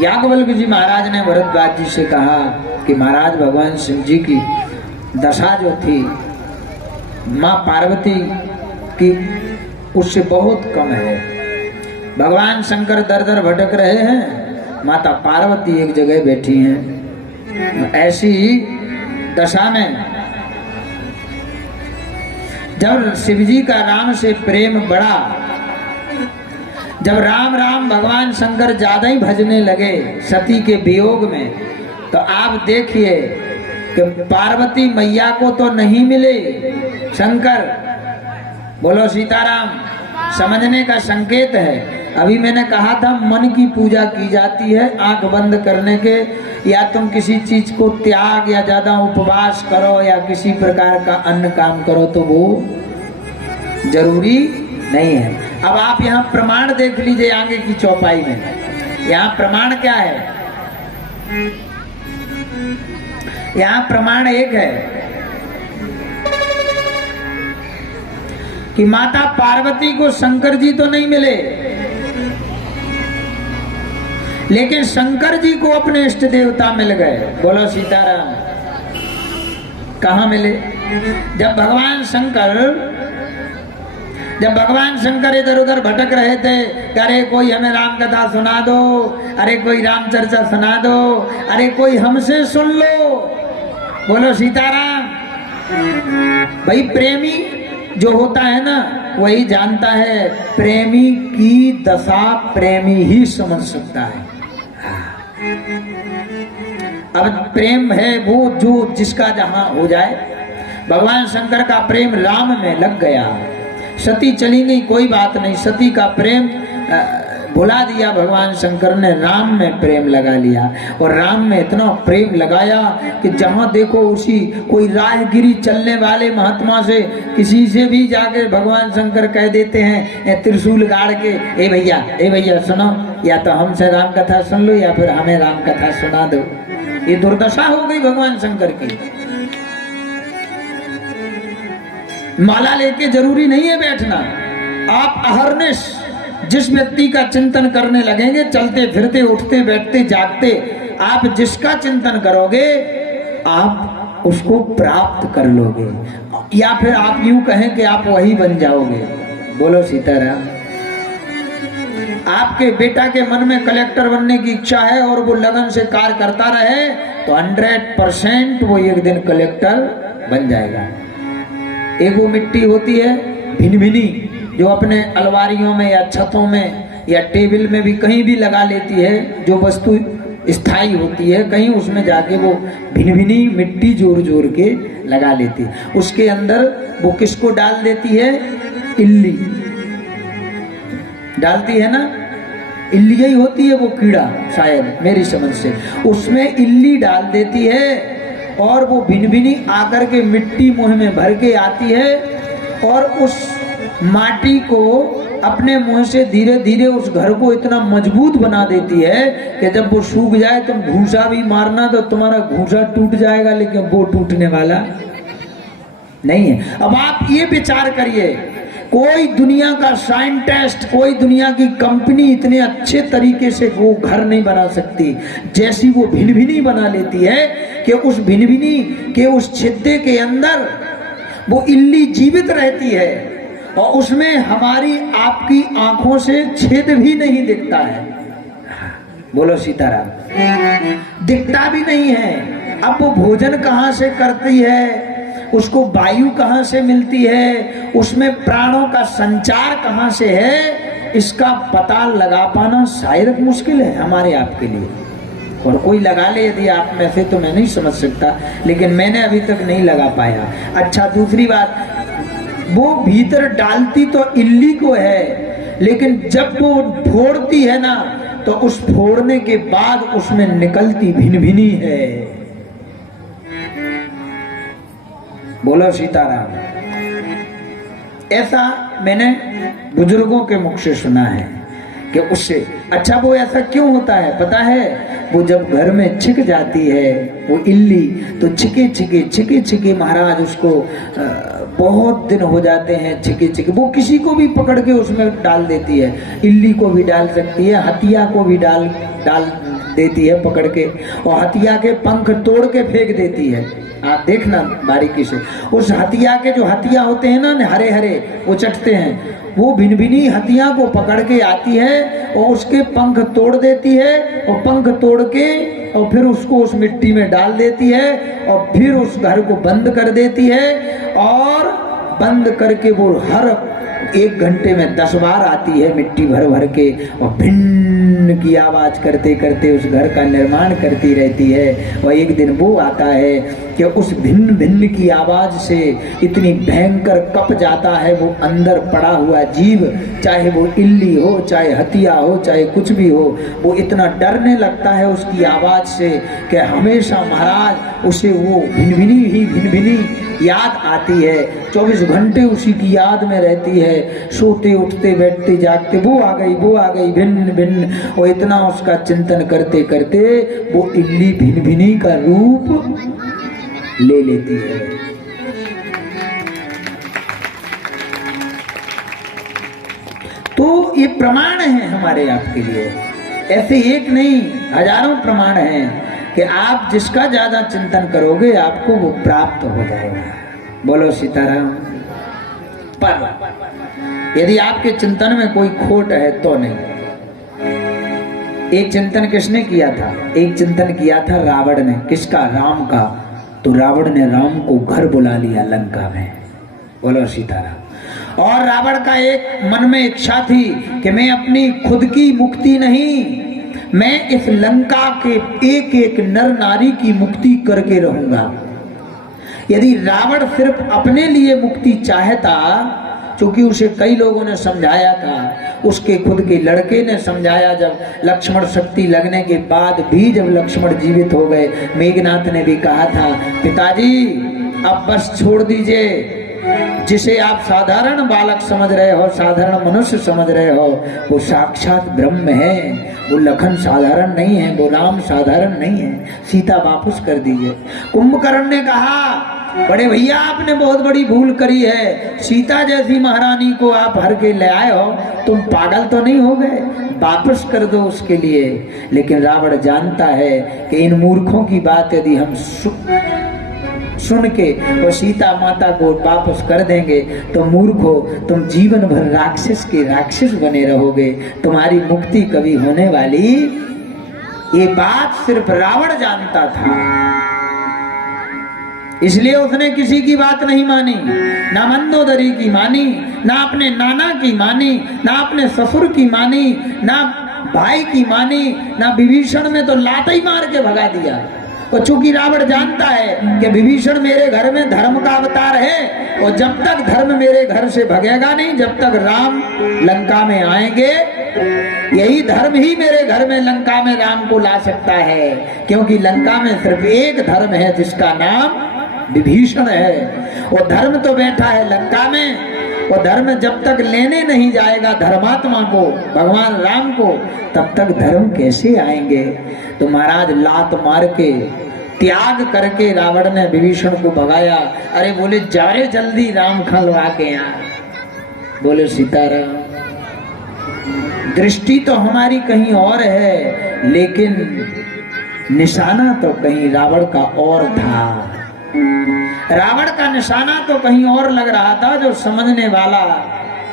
याज्ञवल्क्य जी महाराज ने भरद्वाज जी से कहा कि महाराज भगवान शिव जी की दशा जो थी माँ पार्वती की उससे बहुत कम है। भगवान शंकर दर दर भटक रहे हैं, माता पार्वती एक जगह बैठी हैं। ऐसी दशा में जब शिव जी का राम से प्रेम बढ़ा, जब राम राम भगवान शंकर ज्यादा ही भजने लगे सती के वियोग में, तो आप देखिए कि पार्वती मैया को तो नहीं मिले शंकर। बोलो सीताराम। समझने का संकेत है। अभी मैंने कहा था मन की पूजा की जाती है आंख बंद करने के, या तुम किसी चीज को त्याग या ज्यादा उपवास करो या किसी प्रकार का अन्य काम करो तो वो जरूरी नहीं है। अब आप यहाँ प्रमाण देख लीजिए आगे की चौपाई में। यहाँ प्रमाण क्या है? यहाँ प्रमाण एक है कि माता पार्वती को शंकर जी तो नहीं मिले, लेकिन शंकर जी को अपने इष्ट देवता मिल गए। बोलो सीताराम। कहाँ मिले? जब भगवान शंकर इधर उधर भटक रहे थे, अरे कोई हमें राम कथा सुना दो, अरे कोई राम चर्चा सुना दो, अरे कोई हमसे सुन लो। बोलो सीताराम। भाई प्रेमी जो होता है ना वही जानता है, प्रेमी की दशा प्रेमी ही समझ सकता है। अब प्रेम है वो जो जिसका जहां हो जाए। भगवान शंकर का प्रेम राम में लग गया, सती चली गई कोई बात नहीं, सती का प्रेम भुला दिया भगवान शंकर ने, राम में प्रेम लगा लिया। और राम में इतना प्रेम लगाया कि जहां देखो उसी कोई राहगिरी चलने वाले महात्मा से किसी से भी जाके भगवान शंकर कह देते हैं त्रिशूल गाड़ के, ए भैया सुनो, या तो हमसे राम कथा सुन लो या फिर हमें राम कथा सुना दो। ये दुर्दशा हो गई भगवान शंकर की। माला लेके जरूरी नहीं है बैठना। आप अहरनिश जिस व्यक्ति का चिंतन करने लगेंगे, चलते फिरते उठते बैठते जागते, आप जिसका चिंतन करोगे आप उसको प्राप्त कर लोगे, या फिर आप यूं कहें कि आप वही बन जाओगे। बोलो सीताराम। आपके बेटा के मन में कलेक्टर बनने की इच्छा है और वो लगन से कार्य करता रहे तो 100% वो एक दिन कलेक्टर बन जाएगा। एक वो मिट्टी होती है भिनभिनी जो अपने अलमारियों में या छतों में या टेबल में भी कहीं भी लगा लेती है, जो वस्तु स्थायी होती है कहीं उसमें जाके वो भिनभिनी मिट्टी जोड़ जोड़ के लगा लेती है। उसके अंदर वो किसको डाल देती है? इल्ली डालती है ना, इल्ली ही होती है वो कीड़ा, शायद मेरी समझ से उसमें इल्ली डाल देती है और वो भिनभिनी आकर के मिट्टी मुंह में भर के आती है और उस माटी को अपने मुंह से धीरे धीरे उस घर को इतना मजबूत बना देती है कि जब वो सूख जाए तुम घूसा भी मारना तो तुम्हारा घूसा टूट जाएगा, लेकिन वो टूटने वाला नहीं है। अब आप ये विचार करिए, कोई दुनिया का साइंटिस्ट, कोई दुनिया की कंपनी इतने अच्छे तरीके से वो घर नहीं बना सकती जैसी वो भिनभिनी बना लेती है कि उस भिनभिनी के उस छिद्दे के अंदर वो इल्ली जीवित रहती है और उसमें हमारी आपकी आंखों से छेद भी नहीं दिखता है। बोलो सीताराम। दिखता भी नहीं है। अब वो भोजन कहां से करती है, उसको वायु कहां से मिलती है, उसमें प्राणों का संचार कहां से है, इसका पता लगा पाना शायद मुश्किल है हमारे आपके लिए। और कोई लगा ले यदि आप में से तो मैं नहीं समझ सकता, लेकिन मैंने अभी तक नहीं लगा पाया। अच्छा दूसरी बात, वो भीतर डालती तो इल्ली को है, लेकिन जब वो फोड़ती है ना तो उस फोड़ने के बाद उसमें निकलती भिनभिनी है। बोलो सीताराम। ऐसा मैंने बुजुर्गों के मुख से सुना है कि उससे अच्छा वो ऐसा क्यों होता है पता है? वो जब घर में छिक जाती है वो इल्ली, तो छिके छिके महाराज उसको बहुत दिन हो जाते हैं छिके छिके, वो किसी को भी पकड़ के उसमें डाल देती है। इल्ली को भी डाल सकती है, हथिया को भी डाल देती है पकड़ के, और हथिया के पंख तोड़ के फेंक देती है। आप देखना बारीकी से, उस हथिया के जो हथिया होते हैं ना हरे हरे, वो चटते हैं, वो भिन भिनी हथिया को पकड़ के आती है और उसके पंख तोड़ देती है, और पंख तोड़ के और फिर उसको उस मिट्टी में डाल देती है, और फिर उस घर को बंद कर देती है, और बंद करके वो हर 1 घंटे में 10 बार आती है मिट्टी भर भर के, और भिन्न की आवाज करते करते उस घर का निर्माण करती रहती है। और एक दिन वो आता है कि उस भिन्न भिन्न की आवाज से इतनी भयंकर कप जाता है वो अंदर पड़ा हुआ जीव, चाहे वो इल्ली हो, चाहे हथिया हो, चाहे कुछ भी हो, वो इतना डरने लगता है उसकी आवाज से कि हमेशा महाराज उसे वो भिनभिनी ही भिनभिनी याद आती है। 24 घंटे उसी की याद में रहती है, सोते उठते बैठते जागते वो आ गई भिन्न भिन्न, और इतना उसका चिंतन करते करते वो इल्ली भिन भिनी का रूप ले लेती है। तो ये प्रमाण है हमारे आपके लिए, ऐसे एक नहीं हजारों प्रमाण हैं कि आप जिसका ज्यादा चिंतन करोगे आपको वो प्राप्त हो जाएगा। बोलो सीताराम। पर यदि आपके चिंतन में कोई खोट है तो नहीं। एक चिंतन किसने किया था? एक चिंतन किया था रावण ने। किसका? राम का। तो रावण ने राम को घर बुला लिया लंका में। बोलो सीताराम। और रावण का एक मन में इच्छा थी कि मैं अपनी खुद की मुक्ति नहीं, मैं इस लंका के एक एक नर नारी की मुक्ति करके रहूंगा। यदि रावण सिर्फ अपने लिए मुक्ति चाहता, क्योंकि उसे कई लोगों ने समझाया था, उसके खुद के लड़के ने समझाया, जब लक्ष्मण शक्ति लगने के बाद भी जब लक्ष्मण जीवित हो गए, मेघनाथ ने भी कहा था पिताजी अब बस छोड़ दीजिए, जिसे आप साधारण बालक समझ रहे हो, साधारण मनुष्य समझ रहे हो, वो साक्षात ब्रह्म है। वो लखन साधारण नहीं है, वो राम साधारण नहीं है, सीता वापस कर दीजिए। कुंभकर्ण ने कहा बड़े भैया आपने बहुत बड़ी भूल करी है, सीता जैसी महारानी को आप हर के ले आए हो, तुम पागल तो नहीं हो गए, वापस कर दो उसके लिए। लेकिन रावण जानता है कि इन मूर्खों की बात यदि हम सुन के और सीता माता को वापस कर देंगे तो मूर्खो तुम जीवन भर राक्षस के राक्षस बने रहोगे, तुम्हारी मुक्ति कभी होने वाली। ये बात सिर्फ रावण जानता था, इसलिए उसने किसी की बात नहीं मानी, ना मंदोदरी की मानी, ना अपने नाना की मानी, ना अपने ससुर की मानी, ना भाई की मानी, ना विभीषण में तो लात ही मार के भगा दिया। और चूंकि रावण जानता है कि विभीषण मेरे घर में धर्म का अवतार है, और जब तक धर्म मेरे घर से भगेगा नहीं, जब तक राम लंका में आएंगे, यही धर्म ही मेरे घर में लंका में राम को ला सकता है। क्योंकि लंका में सिर्फ एक धर्म है जिसका नाम विभीषण है। वो धर्म तो बैठा है लंका में, और धर्म जब तक लेने नहीं जाएगा धर्मात्मा को, भगवान राम को, तब तक धर्म कैसे आएंगे। तो महाराज लात मार के त्याग करके रावण ने विभीषण को भगाया। अरे बोले जा रे जल्दी राम खलवा के यहाँ। बोले सीताराम। दृष्टि तो हमारी कहीं और है, लेकिन निशाना तो कहीं रावण का और था। रावण का निशाना तो कहीं और लग रहा था, जो समझने वाला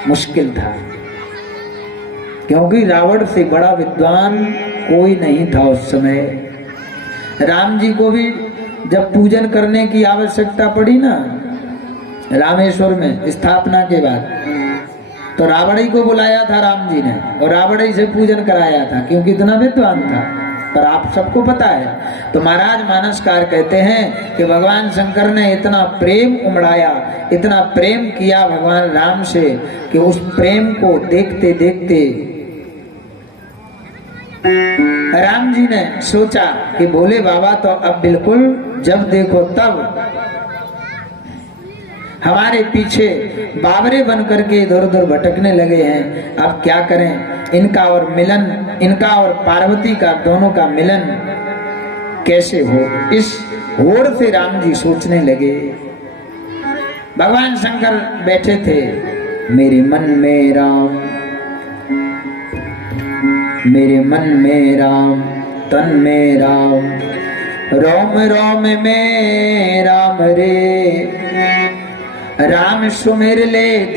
मुश्किल था। क्योंकि रावण से बड़ा विद्वान कोई नहीं था उस समय। राम जी को भी जब पूजन करने की आवश्यकता पड़ी ना रामेश्वर में स्थापना के बाद, तो रावण ही को बुलाया था राम जी ने, और रावण ही से पूजन कराया था, क्योंकि इतना विद्वान था। पर आप सबको पता है। तो महाराज मानसकार कहते हैं कि भगवान शंकर ने इतना प्रेम उमड़ाया, इतना प्रेम किया भगवान राम से, कि उस प्रेम को देखते देखते राम जी ने सोचा कि भोले बाबा तो अब बिल्कुल जब देखो तब हमारे पीछे बाबरे बन करके इधर उधर भटकने लगे हैं। अब क्या करें, इनका और मिलन, इनका और पार्वती का दोनों का मिलन कैसे हो। इस होड़ से राम जी सोचने लगे। भगवान शंकर बैठे थे, मेरे मन में राम, मेरे मन में राम, तन में राम, रोम रोम में राम रे, राम सुमिर ले।